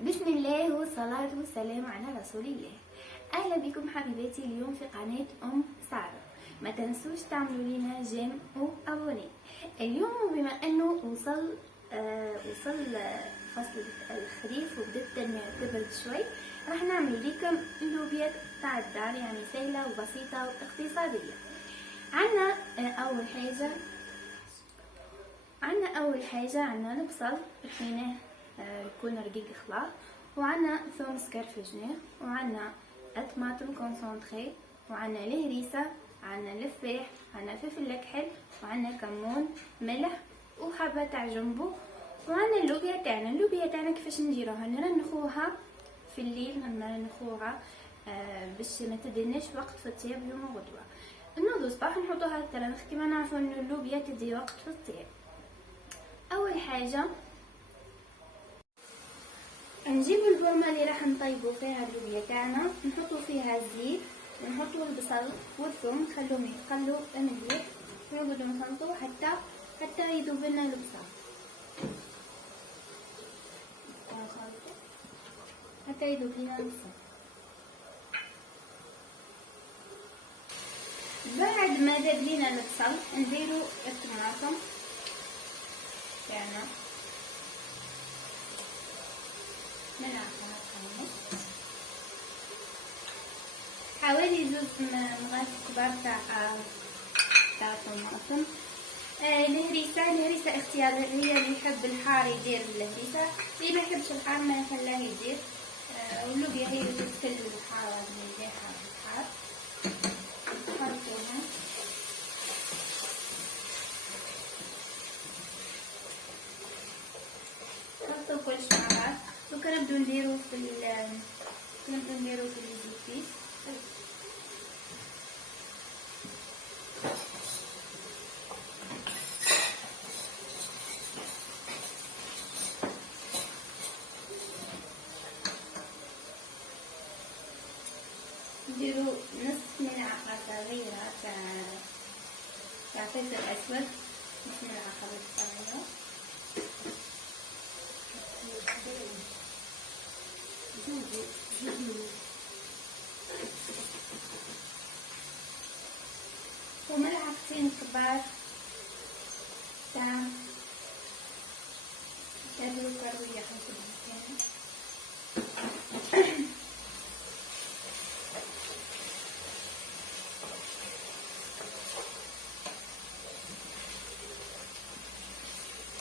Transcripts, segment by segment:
بسم الله والصلاة والسلام على رسول الله. أهلا بكم حبيباتي اليوم في قناة أم سارة. ما تنسوش تعملوا لنا جيم وأبوني. اليوم بما أنه وصل فصل الخريف وبدأت التنمية تبرد شوي، راح نعمل لكم اللوبيات تاع الدار، يعني سهلة وبسيطة واقتصادية. عنا أول حاجة عنا البصل طحيناه يكون رقيق خلاص، وعنا ثوم سكرفجناه، وعنا طماطم كونسونطري، وعنا الهريسة، عنا الفاح، عنا فلفل الكحل، وعنا كمون، ملح، وحبة تاع جنبو، وعنا اللوبيا تاعنا كيفاش نديروها. نرنخوها في الليل، نرنخوها باش ما تديناش وقت في الطياب يوم غدوة. نوضو صباح نحطوها الترنخ. كيما نعرفوا ان اللوبيا تدي وقت في الطياب. اول حاجه نجيب البرمه اللي راح نطيبوا فيها اللوبيا تاعنا، نحطوا فيها الزيت، ونحطوا البصل والثوم، نخلوهم يقلوا مليح، ونقعدوا نخلطوا حتى يذوب لنا البصل، حتى يذوب لنا البصل. بعد ما ذاب لنا البصل نديروا الطماطم تاعنا، ملعقة حوالي 2 مغارف كبار تاع طماطم. الهريسة اختيارية، اللي يحب الحار يدير الهريسة، اللي ما يحبش الحار ما يخلاه يدير. واللوبيا هي اللي تدخل الحارة مليحة بالحار. نخلطوها كلش مع بعض. دوكا نبدو نديرو في الزيت. نديرو نص ملعقة صغيرة تاع فلفل اسود، نص ملعقة صغيرة، وملعقتين كبار تاع الكروية.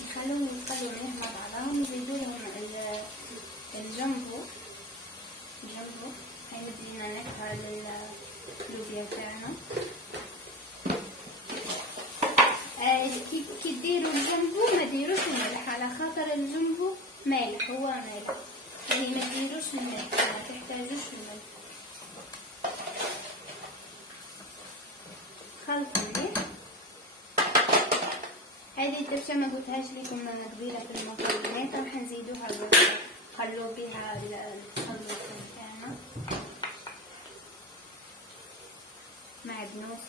نخلوهم يتقلوا مليح مع بعضهم. نزيدولهم الجنبو هيدي لنا نكهة لللوبيا تاعنا. كي ديروا الجنبو ما ديروش الملح، على خاطر الجنبو مالح، هو مالح، يعني ما ديروش الملح، ما تحتاجوش الملح. خلطوا مليح. هذه الدبشه ما قلتهاش لكم من قبيله في المكونات، راح نزيدوها نخلو بها الخلط تاعنا، معدنوس،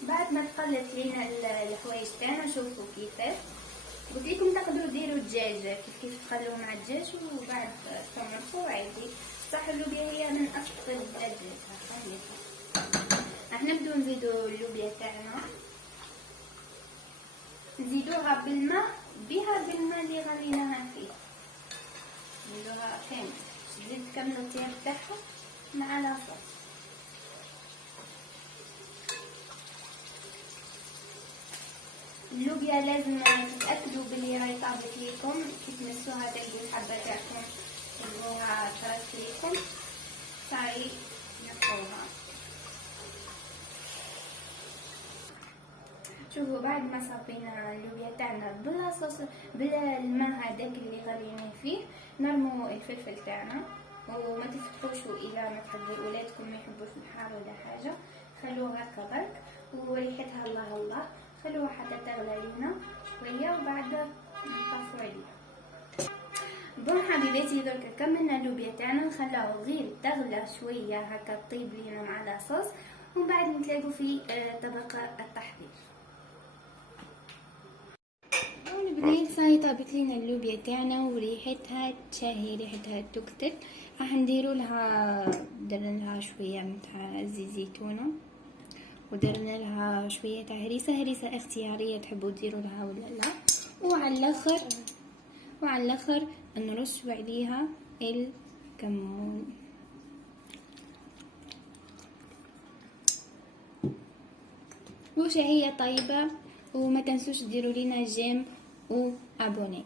بعد ما تقلت لينا الحوايج تاعنا شوفوا كيفاش قلت لكم تقدروا ديروا الدجاج كيف تخلوه مع الدجاج، وبعد تنطوا عادي. صح اللوبيا هي من افضل الدجاج. راح نبدو نزيدوا اللوبيا تاعنا، نزيدوها بالماء اللي غليناها فيه، نزيدوها كامل، تزيد تكملوا الطياب تاعها مع لاصوص. اللوبيا لازم تتأكدوا باللي راهي طابت ليكم، كي تمسوها تلقوا الحبة تاعكم تلقوها طابت ليكم صاي نقوها. شوفوا بعد ما صابينا اللوبيا تاعنا بالصوص بالماء هذاك اللي غلينا فيه، نرموا الفلفل تاعنا، وما تفتحوش اذا ما تحبوا ولادكم ما يحبوش الحار ولا حاجه، خلوها هكا برك وريحتها الله، خلوها حتى تغلى لينا شويه وبعد نطفوا عليها. بون حبيبي حبيباتي درك كملنا اللوبيا تاعنا، نخلوها غير تغلى شويه هكا طيب لينا مع لاصوص، ومن بعد نتلاقوا في طبق التحضير. البنات صاي طابت لينا اللوبيا تاعنا وريحتها تشهي، ريحتها تكتل. راح نديروا لها، درنا لها شويه نتاع زيت زيتونه، ودرنا لها شويه تاع هريسه اختياريه تحبوا ديروا لها ولا لا. وعلى الاخر نرش عليها الكمون. وشهية طيبة، وما تنسوش ديروا لنا جيم وابوني.